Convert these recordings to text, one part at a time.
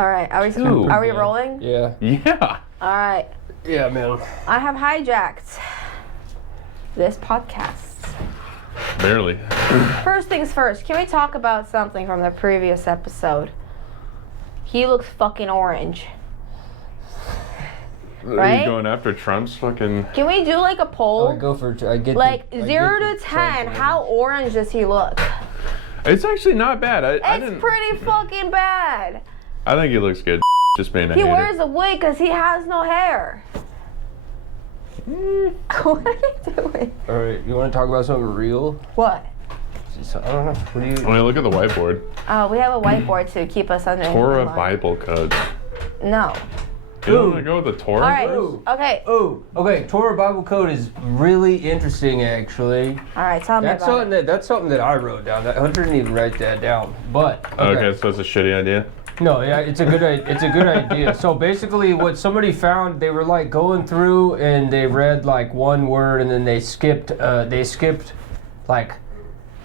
All right, are we rolling? Yeah. Yeah. All right. Yeah, man. I have hijacked this podcast. Barely. First things first, can we talk about something from the previous episode? He looks fucking orange. Right? Are you going after Trump's fucking... Can we do like a poll? I go for I get like the, 0 to 10, how orange does he look? It's actually not bad. It's pretty fucking bad. I think he looks good. Just being a He hater. wears a wig because he has no hair. What are you doing? Alright, you want to talk about something real? What? I don't know. What do you... I mean, look at the whiteboard. Oh, we have a whiteboard to keep us under. Torah Bible codes. No. You don't want to go with the Torah? All right. Ooh. Okay. Oh, okay. Torah Bible Code is really interesting, actually. All right. Tell me That's about something it. that's something that I wrote down. Hunter didn't even write that down. But Okay, so it's a shitty idea? no, yeah, it's a good idea. So basically, what somebody found, they were like going through and they read like one word and then they skipped like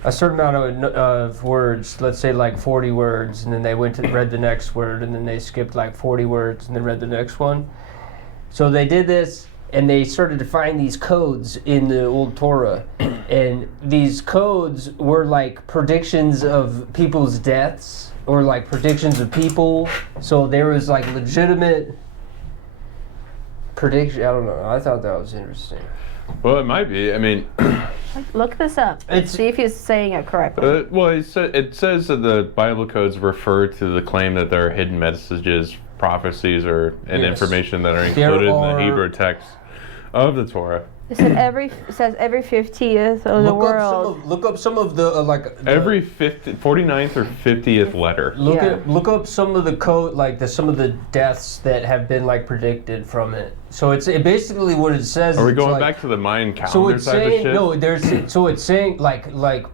a certain amount of words, let's say like 40 words, and then they went and read the next word, and then they skipped like 40 words and then read the next one. So they did this, and they started to find these codes in the old Torah, and these codes were like predictions of people's deaths, or like predictions of people. So there was like legitimate prediction. I don't know. I thought that was interesting. Well, it might be. I mean... Look this up. See if he's saying it correctly. well, it says that the Bible codes refer to the claim that there are hidden messages, prophecies, and information that are included in the Hebrew text of the Torah. It said says every 50th of the world. Look up some of the Every 49th or 50th letter. Look up some of the code, like some of the deaths that have been like predicted from it. So it's basically what it says. Are we going back to the Mayan calendar so it's type saying of shit? so it's saying like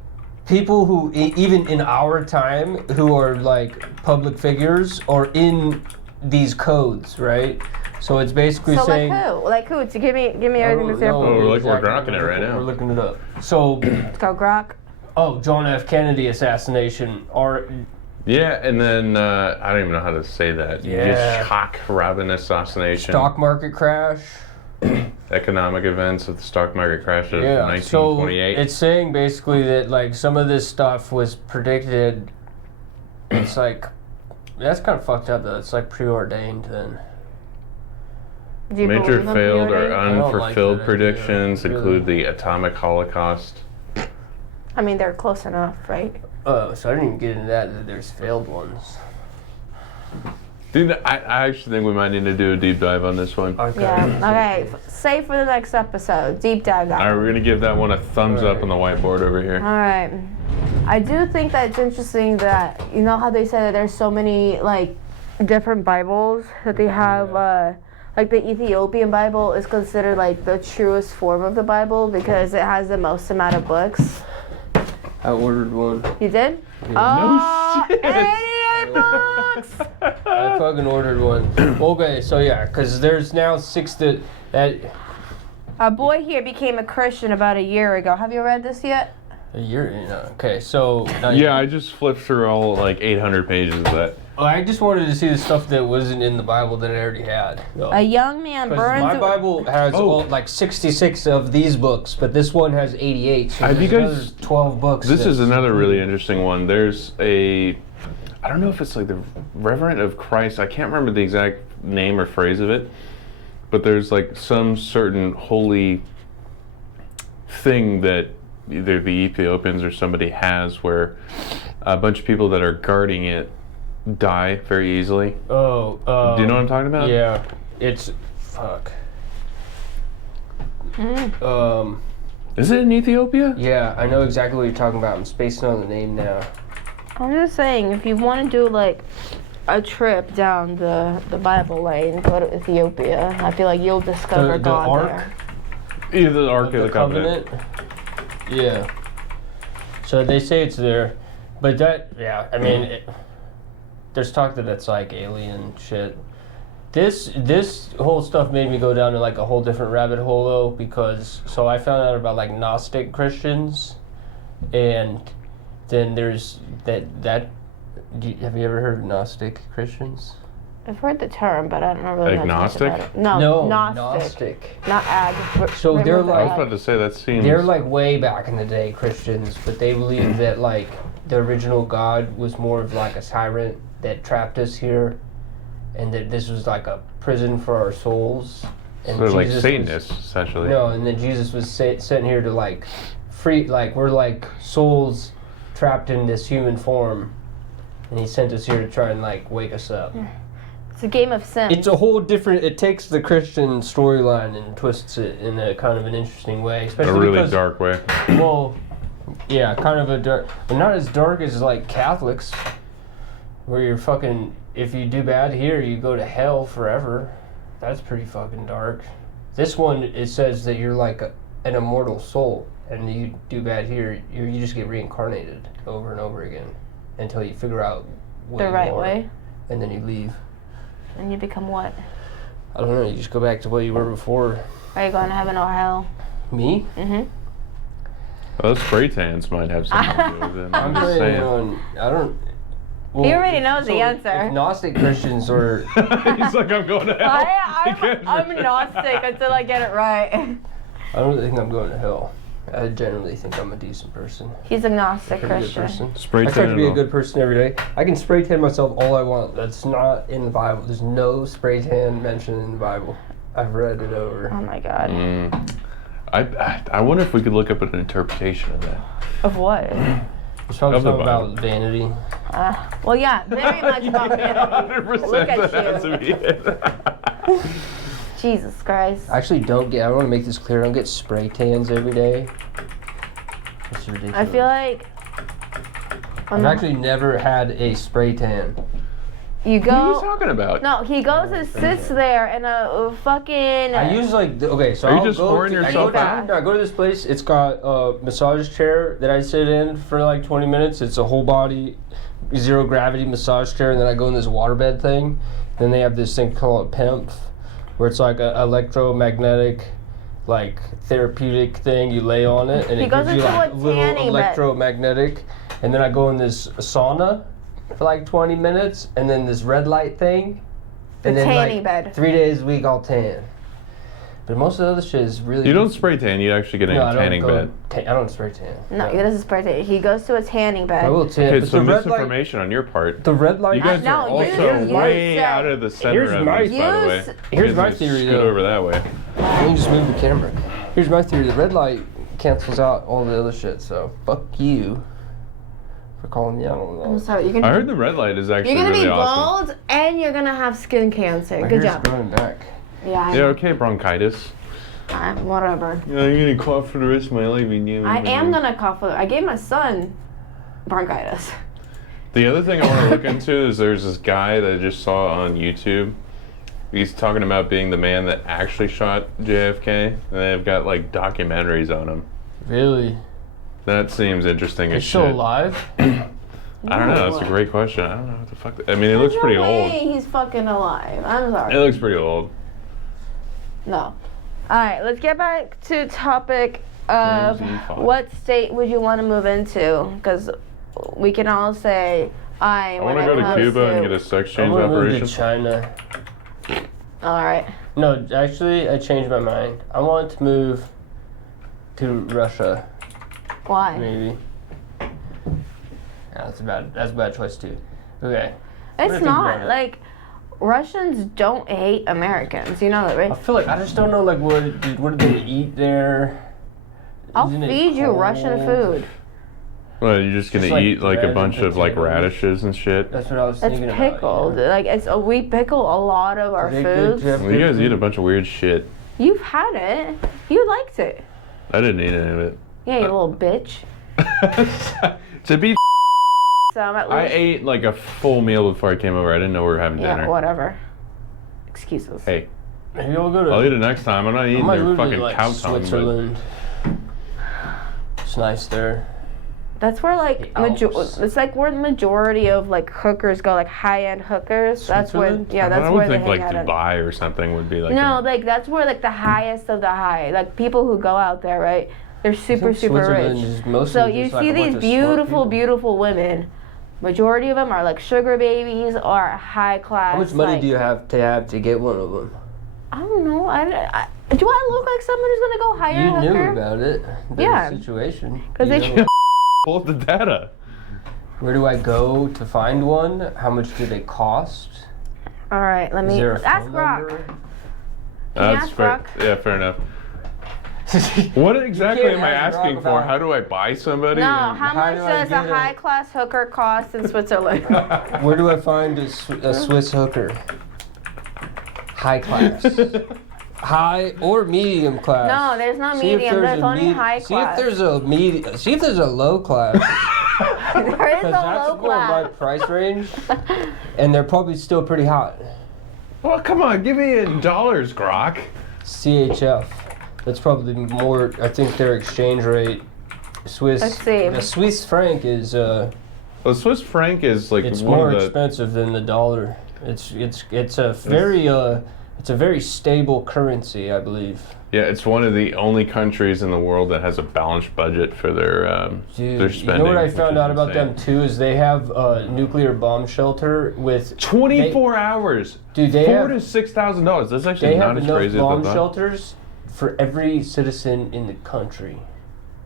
people who even in our time who are like public figures are in these codes, right? So it's basically saying... Like who? To give me everything example. Oh, we're grokking it right now. We're looking it up. So... Let's go grok. Oh, John F. Kennedy assassination. Yeah, and then I don't even know how to say that. Yeah. Yitzhak Rabin assassination. Stock market crash. Economic events of the stock market crash of 1928. So it's saying basically that like some of this stuff was predicted. It's like... That's kind of fucked up though. It's like preordained then. Major failed or unfulfilled like predictions include the atomic holocaust. I mean, they're close enough, right? So I didn't even get into that there's failed ones. Dude, I actually think we might need to do a deep dive on this one. Okay. Yeah. Okay. Save for the next episode. Deep dive that. All right, we're gonna give that one a thumbs up on the whiteboard over here. All right. I do think that it's interesting that you know how they say that there's so many like different Bibles that they have. Like the Ethiopian Bible is considered like the truest form of the Bible because it has the most amount of books. I ordered one. You did? Yeah. Oh, 88 books! I fucking ordered one. Okay, so yeah, because there's now 6 that... A boy here became a Christian about a year ago. Have you read this yet? A year, okay, so... Yeah, I just flipped through all like 800 pages of that. I just wanted to see the stuff that wasn't in the Bible that I already had. So. A young man burns... My Bible has like 66 of these books, but this one has 88, so Have you there's guys... another 12 books. This is another really interesting one. There's a... I don't know if it's like the Reverend of Christ. I can't remember the exact name or phrase of it, but there's like some certain holy thing that either the Ethiopians or somebody has where a bunch of people that are guarding it die very easily. Oh, do you know what I'm talking about? Yeah, it's fuck. Is it in Ethiopia? Yeah, I know exactly what you're talking about. I'm spacing on the name now. I'm just saying, if you want to do like a trip down the Bible lane, go to Ethiopia. I feel like you'll discover God Ark? there. Yeah, the Ark of the Covenant. Yeah. So they say it's there, but I mean, there's talk that it's like alien shit. This whole stuff made me go down to like a whole different rabbit hole though, because so I found out about like Gnostic Christians, and then there's that have you ever heard of Gnostic Christians? I've heard the term, but I don't really know much Agnostic? about it. No, No, Gnostic. Not ag. So they're Remember I was ag. about to say that seems. They're like way back in the day Christians, but they believe that like the original God was more of like a tyrant that trapped us here, and that this was like a prison for our souls. And They're like Jesus Satanists, essentially. No, and then Jesus was sent here to like free, like we're like souls trapped in this human form, and he sent us here to try and like wake us up. It's a game of sin. It's a whole different. It takes the Christian storyline and twists it in a kind of an interesting way, especially a really because, dark way. well, yeah, kind of a dark, but not as dark as like Catholics, where you're fucking. If you do bad here, you go to hell forever. That's pretty fucking dark. This one, it says that you're like an immortal soul, and you do bad here, you just get reincarnated over and over again until you figure out what the you right are, way. and then you leave. And you become what? I don't know. You just go back to what you were before. Are you going to heaven or hell? Me? Mm-hmm. Well, those spray tans might have something to do with it. I'm just planning saying. on. I don't. Well, He already knows the so answer. If Gnostic Christians are. He's like, I'm going to hell. I'm Gnostic until I get it right. I don't think I'm going to hell. I generally think I'm a decent person. He's a Gnostic Pretty good Christian. person. Spray I try to tan be a and all. good person every day. I can spray tan myself all I want. That's not in the Bible. There's no spray tan mentioned in the Bible. I've read it over. Oh my god. I wonder if we could look up an interpretation of that. Of what? It's probably Of the something Bible. about vanity. Well, yeah, very much about vanity. 100% Look at that has you. to be it. Jesus Christ. I actually don't get. I want to make this clear. I don't get spray tans every day. It's ridiculous. I feel like I've actually never had a spray tan. you What are you go. talking about? No, he goes and sits there in a fucking. I use like okay, so Are you I'll just go pouring to, yourself out? I go to this place. It's got a massage chair that I sit in for like 20 minutes. It's a whole body, zero gravity massage chair, and then I go in this waterbed thing. Then they have this thing called PEMF, where it's like a electromagnetic, like therapeutic thing. You lay on it, and He it goes gives you into like a little tanning bed. electromagnetic. And then I go in this sauna for like 20 minutes, and then this red light thing. And The then tanning like bed. 3 days a week I'll tan. But most of the other shit is really. You don't spray tan, you actually get No, a tanning bed. I don't spray tan. No, he doesn't spray tan. He goes to a tanning bed. I will tan. Okay, but so the red light. misinformation on your part. The red light. You guys No, are you- also you way said- out of the center Here's of my- this, by the way. You Here's You my just theory, scoot though. over that way. Let me just move the camera. Here's my theory. The red light cancels out all the other shit. So fuck you for calling me out on I'm that. sorry. You're I gonna. heard the red light is actually You're gonna really be awesome. bald and you're gonna have skin cancer. My Good hair's job. growing back. Yeah. I Yeah, know. okay, bronchitis. Whatever. Yeah, I'm gonna cough for the rest of my life. I am gonna cough. I gave my son bronchitis. The other thing I want to look into is there's this guy that I just saw on YouTube. He's talking about being the man that actually shot JFK, and they've got like documentaries on him. Really? That seems interesting as He's still shit. alive? I don't know. That's a great question. I don't know what the fuck. I mean, he looks No pretty way old. He's fucking alive. I'm sorry. It looks pretty old. No. All right, let's get back to topic of James E. Fox. what state would you want to move into? Because we can all say I want to go to Cuba and get a sex I change want to move operation. to China. All right. No, actually, I changed my mind. I want to move to Russia, Why? maybe. Yeah, that's a bad choice too. Okay. I'm gonna It's think about not it. like Russians don't hate Americans. You know that, I right? feel like I just don't know like what do they eat there. I'll Isn't it feed you Russian cold? food. Well, you're just gonna Just like eat like a bread bunch and of like potatoes. radishes and shit. That's what I was It's thinking pickled. about. Like we pickle a lot of our foods. Well, you guys eat a bunch of weird shit. You've had it. You liked it. I didn't eat any of it. Yeah, you little bitch. To be, So I'm at I least. ate like a full meal before I came over. I didn't know we were having Yeah, dinner. whatever. Excuses. Hey, Maybe I'll go to. I'll eat it next time. I'm not I eating might their move to fucking like cow tongue. But Switzerland. It's nice there. That's where like The Alps. it's like where the majority of like hookers go, like high-end hookers. That's where Switzerland? yeah, that's I where would they think hang like out. Dubai or something would be like. No, like that's where like the highest of the high. Like people who go out there, right? They're super I think Switzerland rich. is mostly So you just, like, see a bunch these of smart beautiful, people. beautiful women Majority of them are like sugar babies or high class. How much money like, do you have to get one of them? I don't know. Do I look like someone who's gonna go hire a You hooker? knew about it. Yeah. The situation. Because You they know. Pull up the data. Where do I go to find one? How much do they cost? All right, let Is me there a ask phone Rock. number? Can you That's ask fair. Rock? Yeah, fair enough. What exactly can't am I ask Rock asking for? about- How do I buy somebody? No, And- how How much do I does a get it? high class hooker cost in Switzerland? Where do I find a Swiss hooker? High class. High or medium class. No, there's no See if medium. There's a only high See class. if there's a medium. See if there's a low class. There is Because a that's low more my class. price range, and they're probably still pretty hot. Well, come on, give me in dollars, Grok. CHF. That's probably more. I think their exchange rate. Swiss. Let's see. The Swiss franc is. Well, Swiss franc is like It's one more of the. expensive than the dollar. It's a very stable currency, I believe. Yeah, it's one of the only countries in the world that has a balanced budget for their Dude, spending. you know what I which found is out about insane. them too is they have a nuclear bomb shelter with 24 hours. Dude, they $4,000 have- to $6,000. That's actually They not have as enough crazy as I bomb thought. shelters for every citizen in the country.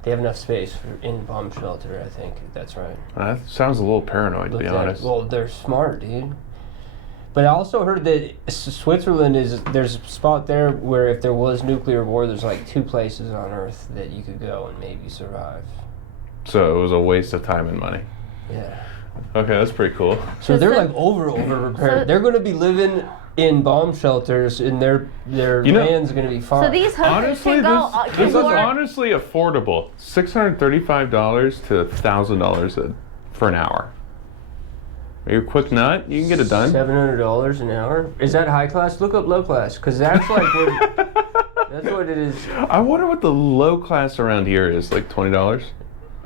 They have enough space in bomb shelter. I think that's right. That sounds a little paranoid, to be Looked at it. honest. Well, they're smart, dude. But I also heard that Switzerland there's a spot there where if there was nuclear war, there's like 2 places on Earth that you could go and maybe survive. So it was a waste of time and money. Yeah. Okay, that's pretty cool. So they're So- like over prepared. so- They're going to be living in bomb shelters, and their You know- land's going to be fine. So these hookers Honestly, can go. this is work. honestly affordable. $635 to $1,000 for an hour. Are you a quick nut? You can get it done. $700 an hour. Is that high class? Look up low class, because that's like that's what it is. I wonder what the low class around here is. Like $20.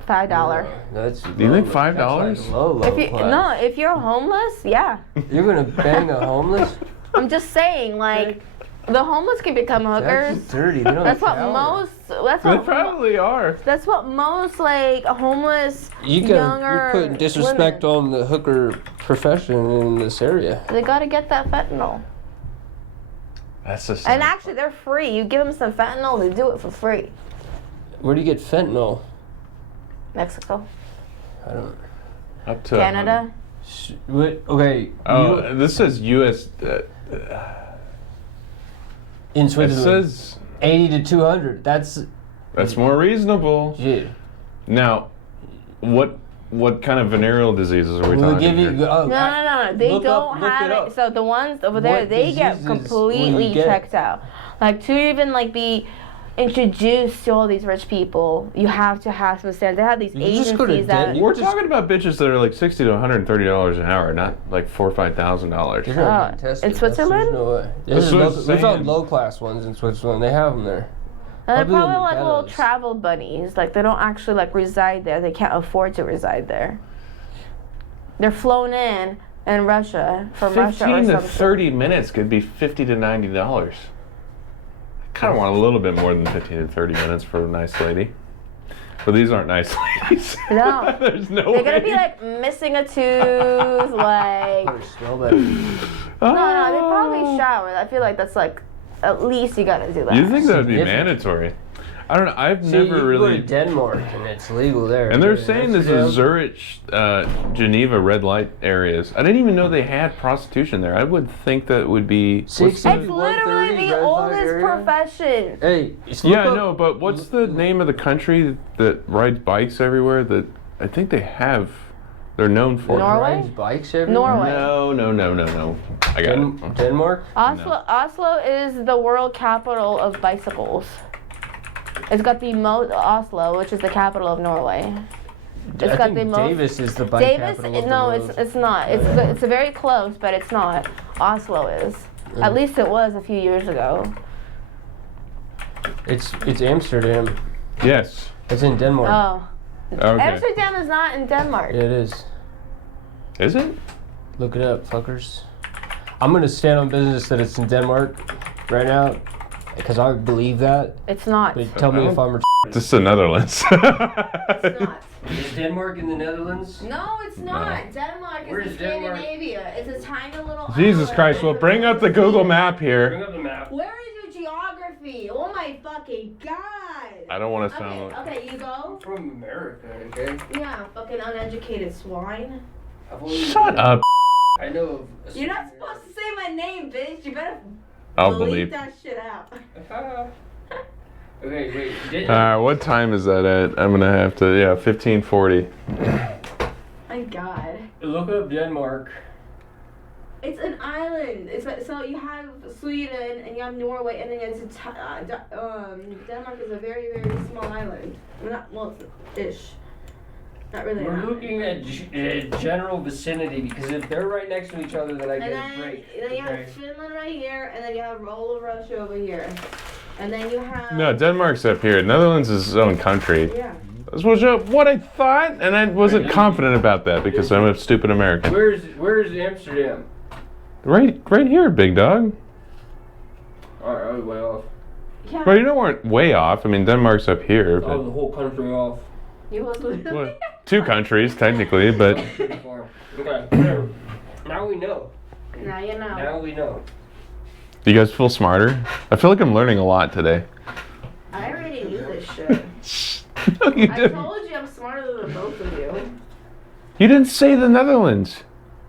$5. That's. Do you think $5? That's like low If you, class. no, if you're homeless, yeah. You're gonna bang a homeless? I'm just saying, like, the homeless can become That's hookers. dirty. They don't That's what shower. most. That's They what. probably are. That's what most like homeless You're younger putting disrespect women, on the hooker profession in this area. They gotta get that fentanyl. That's the And actually, they're free. You give them some fentanyl, they do it for free. Where do you get fentanyl? Mexico, I don't. up to Canada. Okay. Oh, this says U.S. In It Switzerland, says 80 to 200. That's that's more reasonable. yeah. Now, what kind of venereal diseases are we We'll talking give you. here? Oh, No. They Look don't up- look have it up. it. So the ones over there, What they get diseases will completely you get? checked out. Like to even like be introduced to all these rich people, you have to have some standards. They have these You just go to agencies that. den- you We're just- talking about bitches that are like $60 to $130 an hour, not like $4,000 or $5,000. They're not being in tested. Switzerland? There's no way. That's This is what I'm we saying. found low class ones in Switzerland. They have them there. And they're Probably in probably the like little ghettos. travel bunnies. Like they don't actually like reside there. They can't afford to reside there. They're flown in Russia from Russia or 15 to something. 30 minutes could be $50 to $90. I kind of want a little bit more than 15 to 30 minutes for a nice lady. But these aren't nice ladies. No. There's no They're way. gonna be like missing a tooth, like Better smell better. no, they probably shower. I feel like that's like at least you gotta do that. You think that would be Significant. mandatory? I don't know. I've See, you never can really. go to Denmark and it's legal there. And they're too. saying this Amsterdam. is Zurich, Geneva red light areas. I didn't even know they had prostitution there. I would think that would be. what's 60 the- It's literally 130 the red light oldest area? profession. Hey, look Yeah, I up- know, but what's the name of the country that rides bikes everywhere? That I think they have. They're known for. Norway? Rides bikes everywhere? Norway. No. I got it. Denmark? Oslo is the world capital of bicycles. It's got the most Oslo, which is the capital of Norway. It's I got think the most. Davis is the bike Davis, capital of the no, world. it's not. It's very close, but it's not. Oslo is. At least it was a few years ago. It's Amsterdam. Yes. It's in Denmark. Oh, Okay. Amsterdam is not in Denmark. Yeah, it is. Is it? Look it up, fuckers. I'm gonna stand on business that it's in Denmark right now, because I believe that. It's not. But tell me if I'm. Just the Netherlands. It's not. Is Denmark in the Netherlands? No, it's not. Denmark Where is is in Denmark? Scandinavia. It's a tiny little Jesus island. Christ! Well, bring up the Google map Bring here. up the map. Where is your geography? Oh my fucking god. I don't want to sound. Okay, you go. I'm from America, okay? Yeah, fucking uneducated swine. I've only Shut been- up. I know of. You're not supposed to say my name, bitch. You better I'll bleep believe. that shit out. Okay, wait. What time is that at? I'm gonna have to. Yeah, 15:40. My god. Look up Denmark. It's an island. It's like, so you have Sweden and you have Norway, and then it's Denmark is a very very small island. Well, ish. Not really. We're an island. looking at general vicinity because if they're right next to each other, then I And get a then, break. then you Okay. have Finland right here, and then you have all of Russia over here, and then you have. No, Denmark's up here. Netherlands is its own country. Yeah. This was what I thought, and I wasn't confident about that because I'm a stupid American. Where's Amsterdam? Right here, big dog. Alright, I was way off. Yeah. Well, you know we're way off. I mean, Denmark's up here, Oh, but the whole country off. You was well, 2 countries technically, but Pretty far. Okay. Now we know. Now you know. Now we know. do you guys feel smarter? I feel like I'm learning a lot today. I already knew this shit. No, you I didn't. told you I'm smarter than both of you. You didn't say the Netherlands,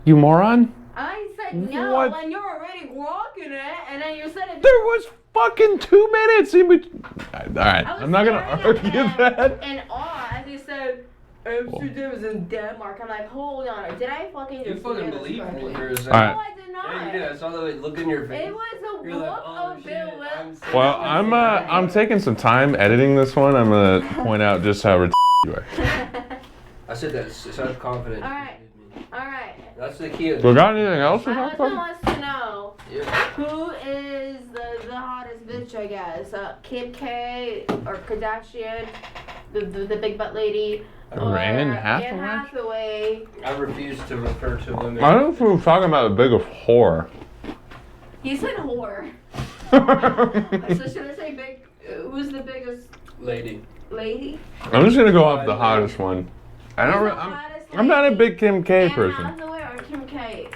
you moron. I said no, What? and you're already walking it, and then you said it. There was fucking 2 minutes in between. All right, I was I'm not gonna staring argue at him that. in awe as he said, Amsterdam is in Denmark. I'm like, hold on, did I fucking You just fucking hear this believe me correctly? for a second. All right. No, I did not. Yeah, you did. I saw the look in your face. It was a You're like, look oh, of shit, Bill I'm Wilson. sick. Well, I'm taking some time editing this one. I'm gonna point out just how retarded you are. I said that. It sounds confident. Alright. Alright. That's the key. We got anything else to My talk husband about? wants to know Yeah. who is the hottest bitch, I guess. Kim K or Kardashian, the big butt lady. Or Anne Hathaway? Anne Hathaway. I refuse to refer to women. I don't know if we were talking about the big of whore. He said whore. So should I say big? Who's the biggest Lady. lady? I'm just gonna go off the hottest one. I don't. Who's the I'm, hottest I'm not a lady? big Kim K Anne person. Hathaway or Kim K?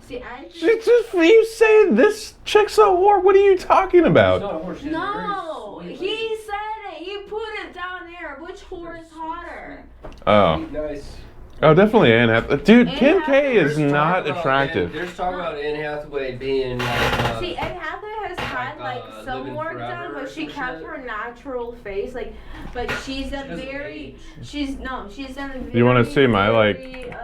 See, I just, Just you say this chick's a whore. What are you talking about? no. He said it. He put it down there. Which whore is hotter? Oh, Nice. oh, definitely Anne Hathaway. Dude, Anne Kim K is Hathaway's not attractive. There's talk about Anne Hathaway being like. See, Anne Hathaway has had like some Living work Forever done, but she or kept shit. her natural face. Like, but she's a doesn't very, age. she's done a very, You wanna see my, like- very,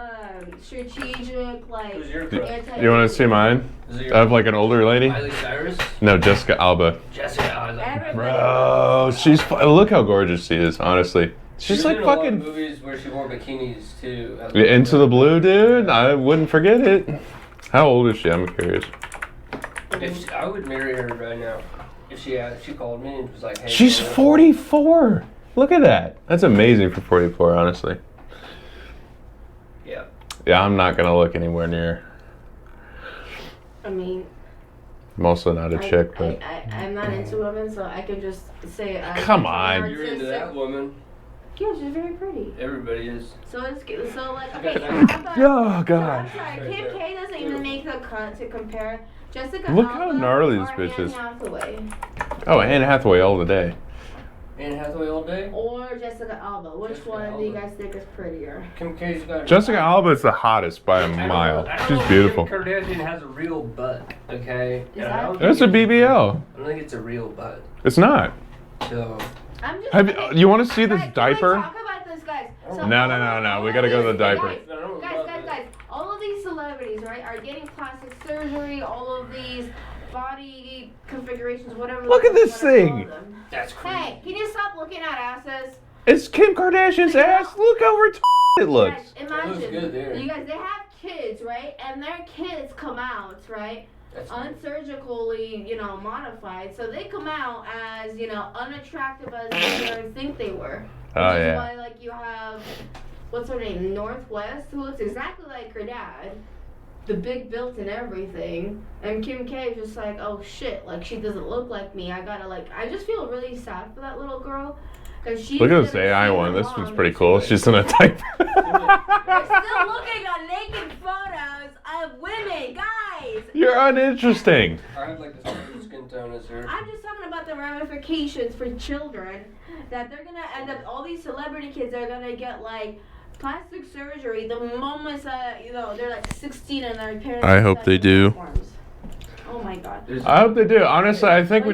strategic, like. Who's your Do crush? you want to see mine? Is it your Of like an older lady? Miley Cyrus? No, Jessica Alba. Jessica Alba. Everybody- Bro, she's look how gorgeous she is. Honestly, She she's was like in a lot of fucking movies where she wore bikinis too. Into the Blue, dude. I wouldn't forget it. How old is she? I'm curious. I would marry her right now. If she called me and was like, "Hey." She's you know, 44. Look at that. That's amazing for 44, honestly. Yeah. Yeah, I'm not gonna look anywhere near. I mean, I'm also not a chick, but I'm not into women, so I can just say. Come on. You're into that woman. Yeah, she's very pretty. Everybody is. So it's good. So like, okay, Okay. how about? Oh, God. So I'm sorry, Kim K doesn't even make the cut to compare Jessica Look Alba how gnarly this or bitch is. Anne Hathaway oh, Anne Hathaway all the day. Anne Hathaway all day. or Jessica Alba. Which Jessica one do you Alba. guys think is prettier? Kim K's got. Jessica Alba is the hottest by a I don't know- mile. I don't She's know if beautiful. Kim Kardashian has a real butt. Okay. Is And I that- don't That's a think it's- BBL. I don't think it's a real butt. It's not. So. I'm just. Have okay, you want to see this guys, diaper? Can I talk about this, guys? So No, all no, no, of- no. all We of gotta go to these- the diaper. I don't know Guys, about guys, that. guys. All of these celebrities, right, are getting plastic surgery. All of these body configurations, whatever. Look at you this wanna call thing. them. That's crazy. Hey, can you stop looking at asses? It's Kim Kardashian's ass. Look how retarded it looks. Guys, That imagine. looks good there. You guys, they have kids, right? And their kids come out, right? That's Unsurgically, modified. So they come out as, unattractive as they parents think they were. Oh, Which is yeah. why, like, you have, what's her name? Northwest, who looks exactly like her dad. the big built and everything, and Kim K is just like, oh shit, like she doesn't look like me. I gotta like, I just feel really sad for that little girl. Look at this AI one. This one's pretty cool. She's in a type. We're still looking on naked photos of women, guys. You're uninteresting. I have like the skin tone as her. I'm just talking about the ramifications for children that they're gonna end up. All these celebrity kids are gonna get like plastic surgery the moment they're like 16 and their parents. I hope they do. Oh my god. I hope they do. Honestly, I think we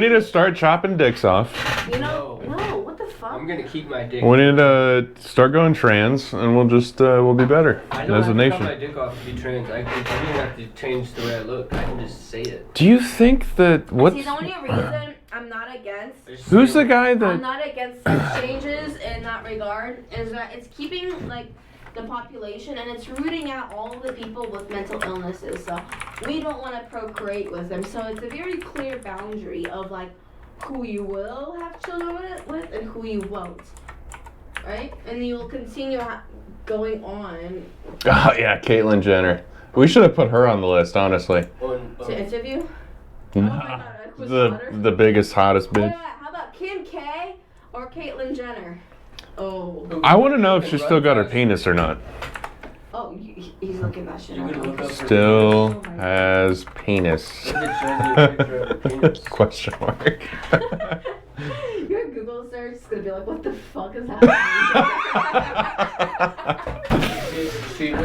need to start chopping dicks off. No, what the fuck? I'm gonna keep my dick. We need to start going trans, and we'll just we'll be better I don't as a have nation. to cut my dick off to be trans. I don't even have to change the way I look. I can just say it. Do you think that what? See, the only reason I'm not against. Who's the guy I'm that? not against sex changes in that regard. Is that it's keeping like the population and it's rooting out all the people with mental illnesses. So we don't want to procreate with them. So it's a very clear boundary of like who you will have children with and who you won't. Right? And you will continue going on. Oh yeah, Caitlyn Jenner. We should have put her on the list, honestly. To interview? Nah. The biggest, hottest bitch. Yeah, how about Kim K or Caitlyn Jenner? Oh. I want to know if she's still got her penis or not. Oh, he's looking that shit up. Still has penis. Question mark. Your Google search is gonna be like, what the fuck is happening?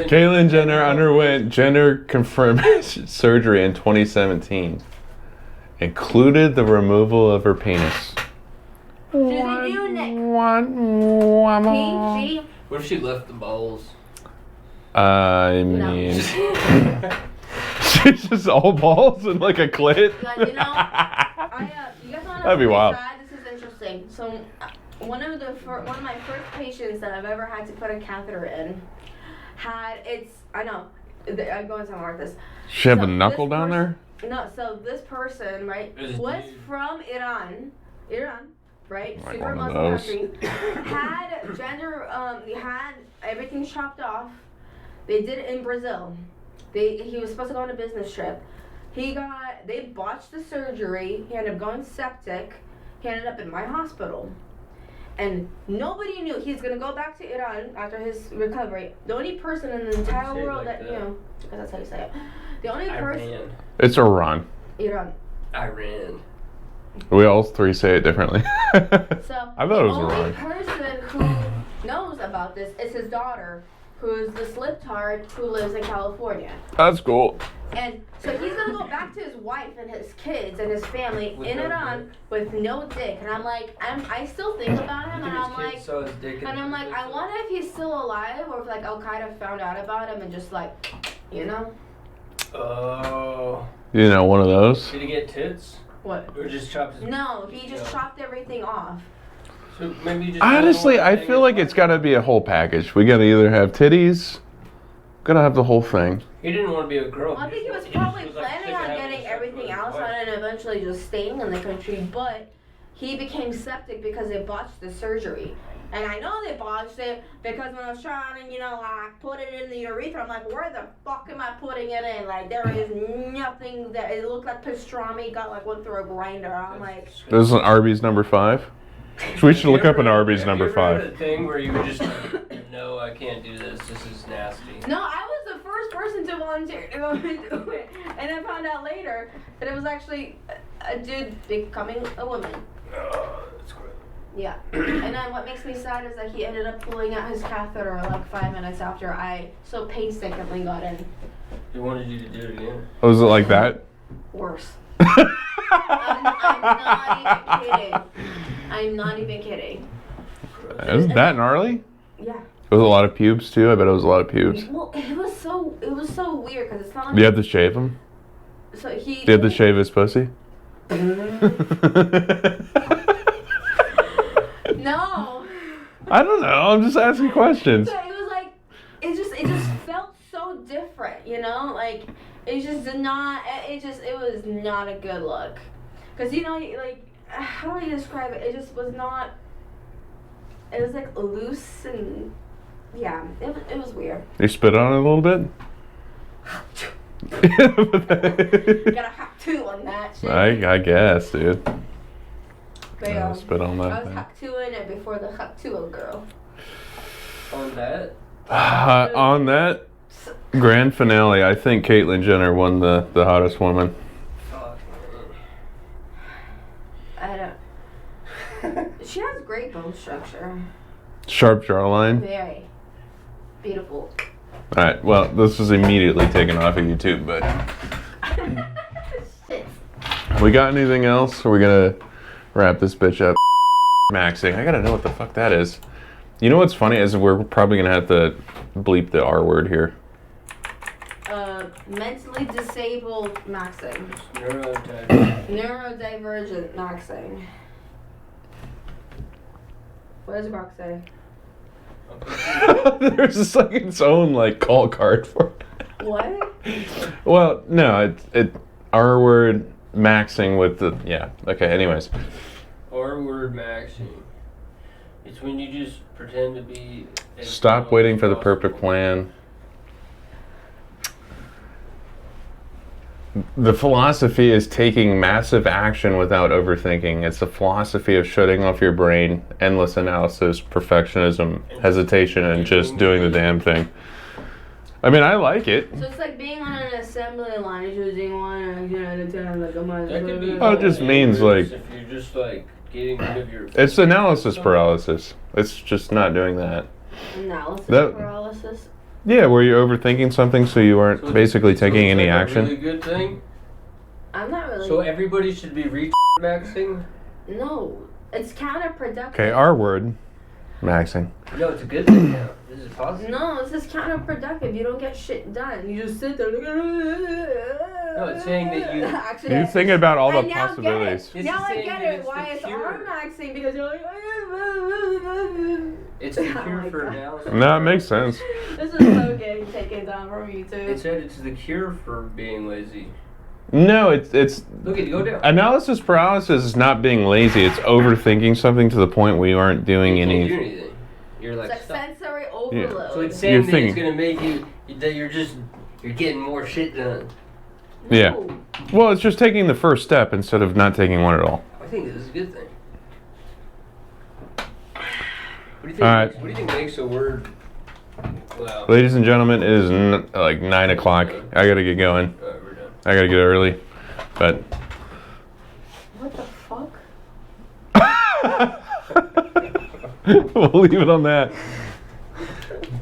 Caitlyn Jenner underwent gender confirmation surgery in 2017. Included the removal of her penis. She's a eunuch. PG. What if she left the balls? I mean, she's just all balls and like a clit. But, you know, you guys want to That'd be wild. This is interesting. So, one of my first patients that I've ever had to put a catheter in I know, I'm going somewhere with this. She have a knuckle down there? No, so this person, right, was from Iran, right? Like Super one of Muslim those. country. Had everything chopped off. They did it in Brazil. He was supposed to go on a business trip. They botched the surgery. He ended up going septic. He ended up in my hospital. And nobody knew he's gonna go back to Iran after his recovery. The only person in the entire world that knew, because that's how you say it. The only person. It's Iran. Iran. We all three say it differently. So I thought it was the Iran. only person who knows about this is his daughter, who's the sliptard who lives in California. That's cool. And so he's gonna go back to his wife and his kids and his family in Iran with no dick. And I'm like, I still think about him, and I'm like, I wonder if he's still alive or if like Al Qaeda found out about him and just like, you know. Oh. You know, one of those. Did he get tits? What? Or just chopped his... No, he just chopped everything off. So maybe you just... Honestly, I feel like it's got to be a whole package. We got to either have titties, gotta have the whole thing. He didn't want to be a girl. Well, I think he was probably planning on getting everything outside and eventually just staying in the country, but he became septic because they botched the surgery. And I know they botched it because when I was trying to, put it in the urethra, I'm like, where the fuck am I putting it in? Like, there is nothing that, it looked like pastrami went through a grinder. I'm like... This is an Arby's number 5. We should look up an Arby's number 5. Have you ever had a thing where you were just like, no, I can't do this. This is nasty. No, I was the first person to volunteer to go and do it. And I found out later that it was actually a dude becoming a woman. Oh, that's great. Yeah. And then what makes me sad is that he ended up pulling out his catheter like 5 minutes after I so painstakingly got in. He wanted you to do it again. Was it like that? Worse. I'm not even kidding. I'm not even kidding. Isn't that gnarly? Yeah. It was a lot of pubes too. I bet it was a lot of pubes. Well, it was so weird because it's not like. Do you have to shave him? So he. Do you have to shave his pussy? No. I don't know. I'm just asking questions. So it was like, it just felt so different, Like, it just did not. It was not a good look. Cause how do I describe it? It just was not. It was like loose and, yeah, it was weird. You spit on it a little bit? Gotta hack two on that shit. I guess, dude. But yeah, Spit on that I was thing. hack two-ing it before the hack two girl. On that. On that grand finale, I think Caitlyn Jenner won the hottest woman. Fuck. I don't. She has great bone structure. Sharp jawline. Very beautiful. All right. Well, this was immediately taken off of YouTube, but Shit. we got anything else? Or are we gonna wrap this bitch up? Maxing. I gotta know what the fuck that is. You know what's funny is we're probably gonna have to bleep the R word here. Mentally disabled maxing. Neurodivergent maxing. What does the box say? There's just like its own like call card for it. What? Well, no, it R word maxing with the Okay. Anyways, R word maxing. It's when you just pretend to be. stop waiting for the perfect plan. The philosophy is taking massive action without overthinking. It's the philosophy of shutting off your brain, endless analysis, perfectionism, hesitation, and just doing the damn thing. I mean, I like it. So it's like being on an assembly line, choosing one action at a time, like I'm on. That could be. Oh, it just means like if you're just like getting rid of your. it's analysis paralysis. It's just not doing that. Analysis That- paralysis. Yeah, where you're overthinking something, so you aren't So basically so taking it's any like action. A really good thing. I'm not really. So everybody should be maxing. No, it's counterproductive. Okay, R word, maxing. No, it's a good thing now. This is positive. No, this is counterproductive. You don't get shit done. You just sit there. No, it's saying that you. Actually, You're thinking about all I the now possibilities. Get it. It's Now I saying get that it. it's Why the it's cure. R-maxing because you're like. It's the Oh cure my for God. analysis. No, it makes sense. This is so getting taken down from It YouTube. said it's the cure for being lazy. No, it's Look at go down. analysis paralysis is not being lazy. It's overthinking something to the point where you aren't doing You can't do any. anything. You're like It's like stuck. sensory overload. So it's You're saying that thinking- it's gonna make you that you're getting more shit done. Yeah. No. Well, it's just taking the first step instead of not taking one at all. I think this is a good thing. What do you think? All right. What do you think makes a word? Well, Ladies and gentlemen, it is like 9 o'clock. I gotta get going. we're done. I gotta get early, but. What the fuck? We'll leave it on that.